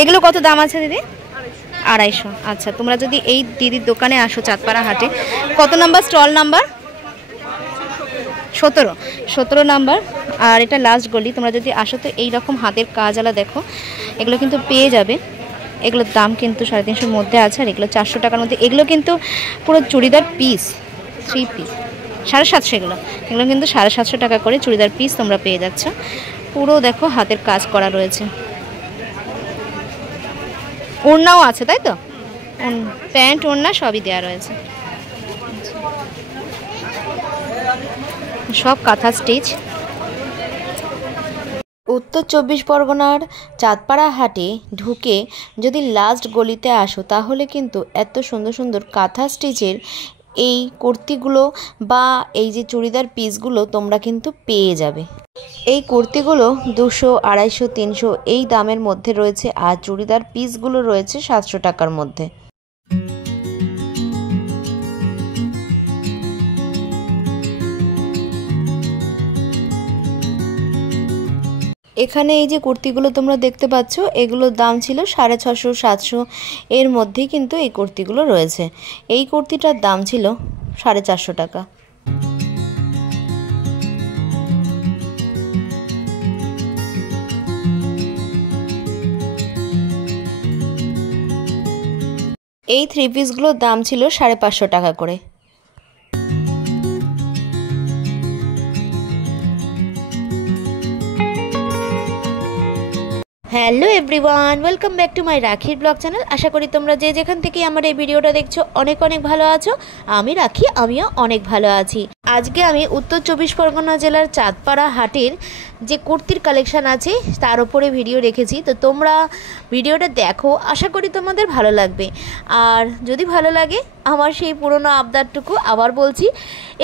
এগুলো কত দাম আছে দিদি? 250। আচ্ছা, তোমরা যদি এই দিদির দোকানে আসো চাঁদপাড়া হাটে, কত নাম্বার স্টল নাম্বার? 17 নাম্বার। আর এটা লাস্ট গলি। তোমরা যদি আসো তো এইরকম হাতের কাজওয়ালা দেখো, এগুলো কিন্তু পেয়ে যাবে। এগুলোর দাম কিন্তু 350 মধ্যে আছে, আর এগুলো 400 টাকার মধ্যে। এগুলো কিন্তু পুরো চুড়িদার পিস, 3 পিস 750। এগুলো কিন্তু 750 টাকা করে চুড়িদার পিস তোমরা পেয়ে যাচ্ছ। পুরো দেখো হাতের কাজ করা রয়েছে। ওড়নাও আছে, তাই তো? প্যান্ট ওড়না সবই দেওয়া রয়েছে, সব কাঁথা স্টিচ। উত্তর 24 পরগনার চাঁদপাড়া হাটে ঢুকে যদি লাস্ট গলিতে আসো, তাহলে কিন্তু এত সুন্দর সুন্দর কাঁথা স্টিচের এই কুর্তিগুলো বা এই যে চুড়িদার পিসগুলো তোমরা কিন্তু পেয়ে যাবে। এই কুর্তিগুলো 200, 250, 300 এই দামের মধ্যে রয়েছে, আর চুড়িদার পিসগুলো রয়েছে 700 টাকার মধ্যে। এখানে এই যে কুর্তিগুলো তোমরা দেখতে পাচ্ছ, এগুলোর দাম ছিল 650, 700 এর মধ্যেই কিন্তু এই কুর্তিগুলো রয়েছে। এই কুর্তিটার দাম ছিল 450 টাকা। এই 3 পিসগুলোর দাম ছিল 550 টাকা করে। Hello everyone, welcome back to my রাখির ব্লগ চ্যানেল। আশা করি তোমরা যে যেখান থেকে আমার এই ভিডিওটা দেখছো অনেক অনেক ভালো আছো। আমি রাখি, আমিও অনেক ভালো আছি। আজকে আমি উত্তর 24 পরগনা জেলার চাঁদপাড়া হাটের যে কুর্তির কালেকশান আছে তার উপরে ভিডিও রেখেছি। তো তোমরা ভিডিওটা দেখো, আশা করি তোমাদের ভালো লাগবে। আর যদি ভালো লাগে, আমার সেই পুরনো আবদারটুকু আবার বলছি,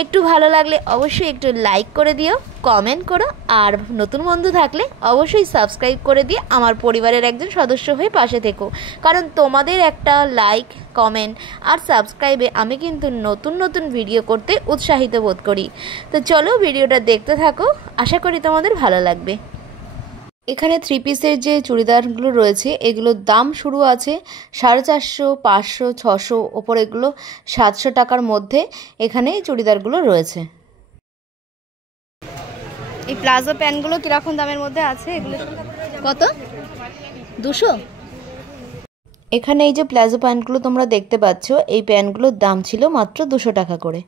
একটু ভালো লাগলে অবশ্যই একটু লাইক করে দিও, কমেন্ট করো, আর নতুন বন্ধু থাকলে অবশ্যই সাবস্ক্রাইব করে দিয়ে আমার পরিবারের একজন সদস্য হয়ে পাশে থেকো। কারণ তোমাদের একটা লাইক, কমেন্ট আর সাবস্ক্রাইবে আমি কিন্তু নতুন নতুন ভিডিও করতে উৎসাহিত বোধ করি। তো চলো ভিডিওটা দেখতে থাকো, আশা করি তোমাদের ভালো লাগবে। এখানে 3 পিসের যে চুড়িদারগুলো রয়েছে, এগুলোর দাম শুরু আছে 450, 500, 600, ওপর এগুলো 700 টাকার মধ্যে এখানে চুড়িদারগুলো রয়েছে। এই প্লাজো প্যান্টগুলো কীরকম দামের মধ্যে আছে? এগুলো কত? 200। এখানে এই যে প্লাজো প্যান্টগুলো তোমরা দেখতে পাচ্ছ, এই প্যান্টগুলোর দাম ছিল মাত্র 200 টাকা করে।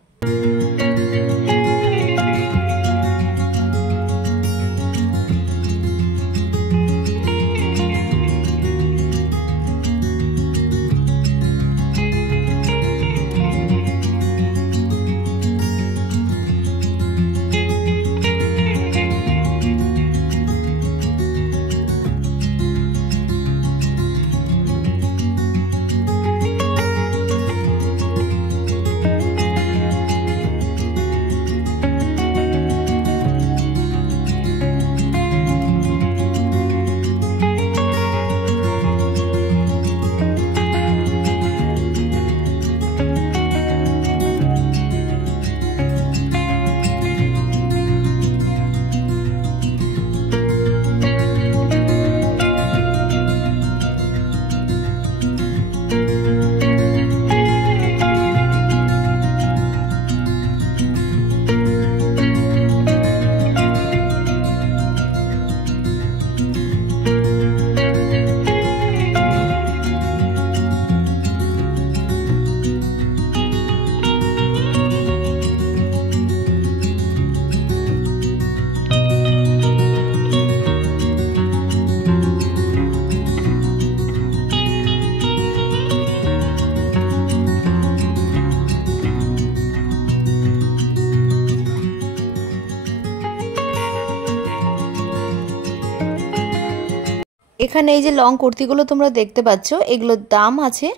এখানে এই যে লং কুর্তিগুলো তোমরা দেখতে পাচ্ছ, এগুলোর দাম আছে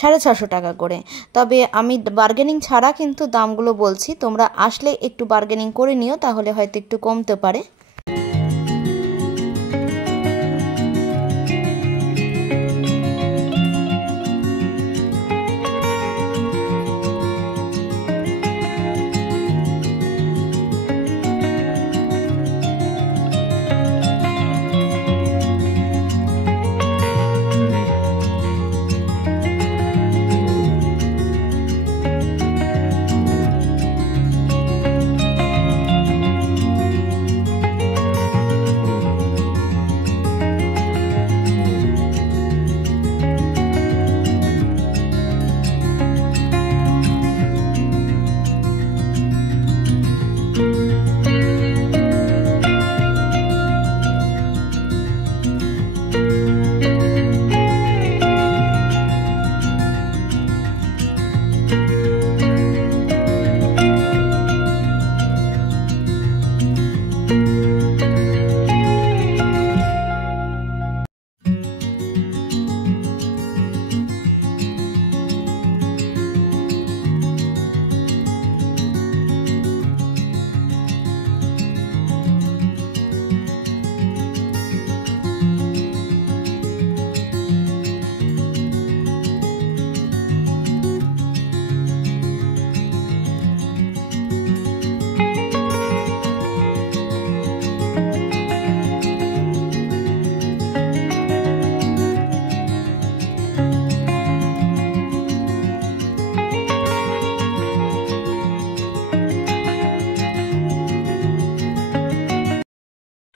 650 টাকা করে। তবে আমি বার্গেনিং ছাড়া কিন্তু দামগুলো বলছি, তোমরা আসলে একটু বার্গেনিং করে নিও, তাহলে হয়তো একটু কমতে পারে।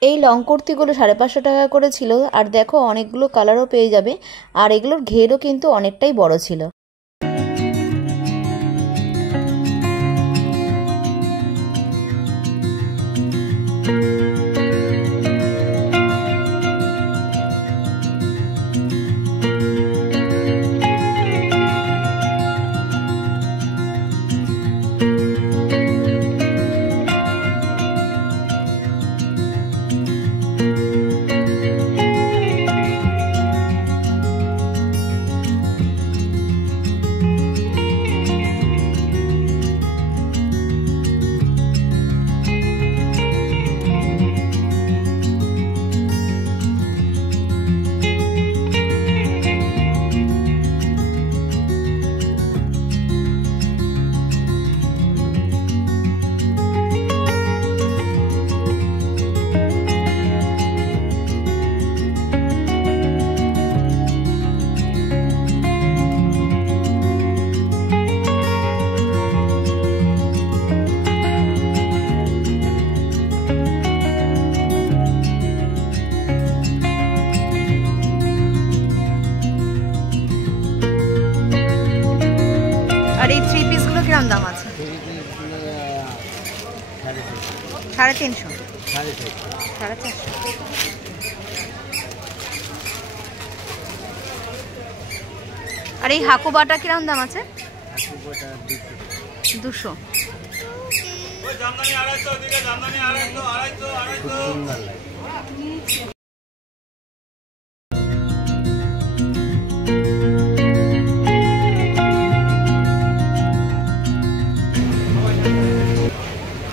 এই লং কুর্তিগুলো 550 টাকা করে ছিল। আর দেখো অনেকগুলো কালারও পেয়ে যাবে, আর এগুলোর ঘেরও কিন্তু অনেকটাই বড় ছিল। আর এই 3 পিসগুলো কিরকম দাম আছে? 350 450। আর এই হাকুবাটা কিরকম দাম আছে? 200।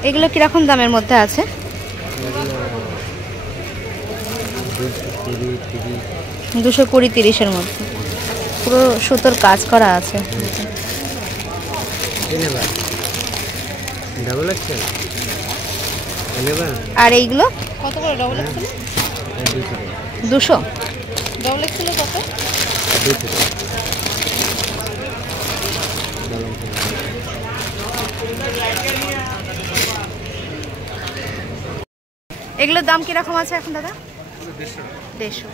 এগুলো কিরকম দামের মধ্যে আছে? 220-30-এর মধ্যে। পুরো সুতোর কাজ করা আছে। আর এইগুলো কত করে? Double XL 200। ডবল এক্সেল কত? 200। এগুলোর দাম কিরকম আছে এখন দাদা? 150।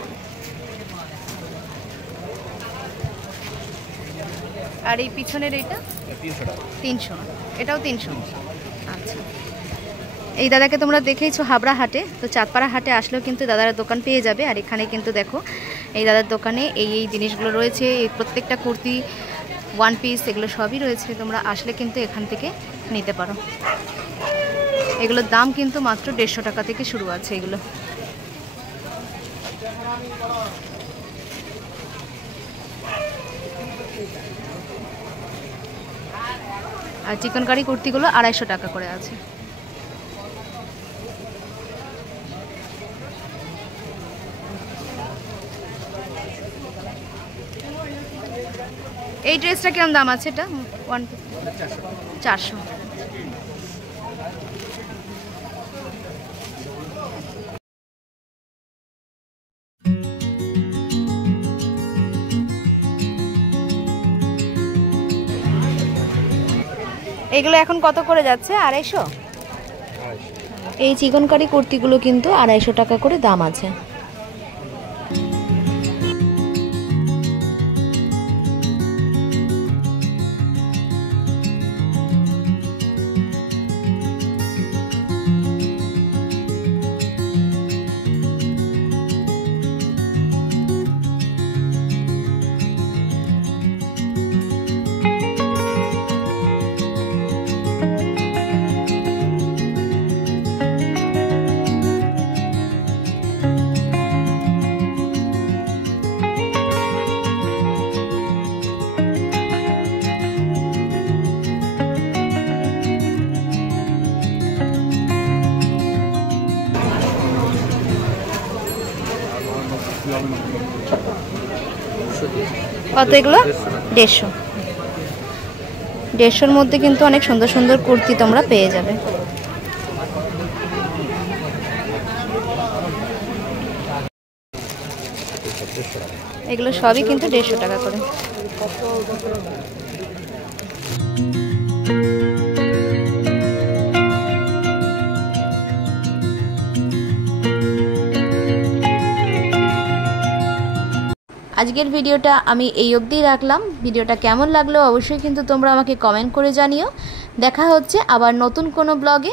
আর এই পিছনের এইটা 300। এটাও 300। আচ্ছা, এই দাদাকে তোমরা দেখেইছো হাবড়া হাটে, তো চাঁদপাড়া হাটে আসলেও কিন্তু দাদার দোকান পেয়ে যাবে। আর এখানে কিন্তু দেখো এই দাদার দোকানে এই জিনিসগুলো রয়েছে, এই প্রত্যেকটা কুর্তি, 1 পিস, এগুলো সবই রয়েছে। তোমরা আসলে কিন্তু এখান থেকে নিতে পারো। এগুলোর দাম কিন্তু মাত্র 150 টাকা থেকে শুরু আছে এগুলো। আর চিকনকারি কুর্তিগুলো 250 টাকা করে আছে। এই ড্রেসটা কিরকম দাম আছে? এটা 400। এগুলো এখন কত করে যাচ্ছে? 250। এই চিকনকারি কুর্তিগুলো কিন্তু 250 টাকা করে দাম আছে। কত এগুলো? 150। 150-এর মধ্যে কিন্তু অনেক সুন্দর সুন্দর কুর্তি তোমরা পেয়ে যাবে। এগুলো সবই কিন্তু 150 টাকা করে। আজকের ভিডিওটা আমি এই অবধিই রাখলাম। ভিডিওটা কেমন লাগলো অবশ্যই কিন্তু তোমরা আমাকে কমেন্ট করে জানিও। দেখা হচ্ছে আবার নতুন কোনো ব্লগে।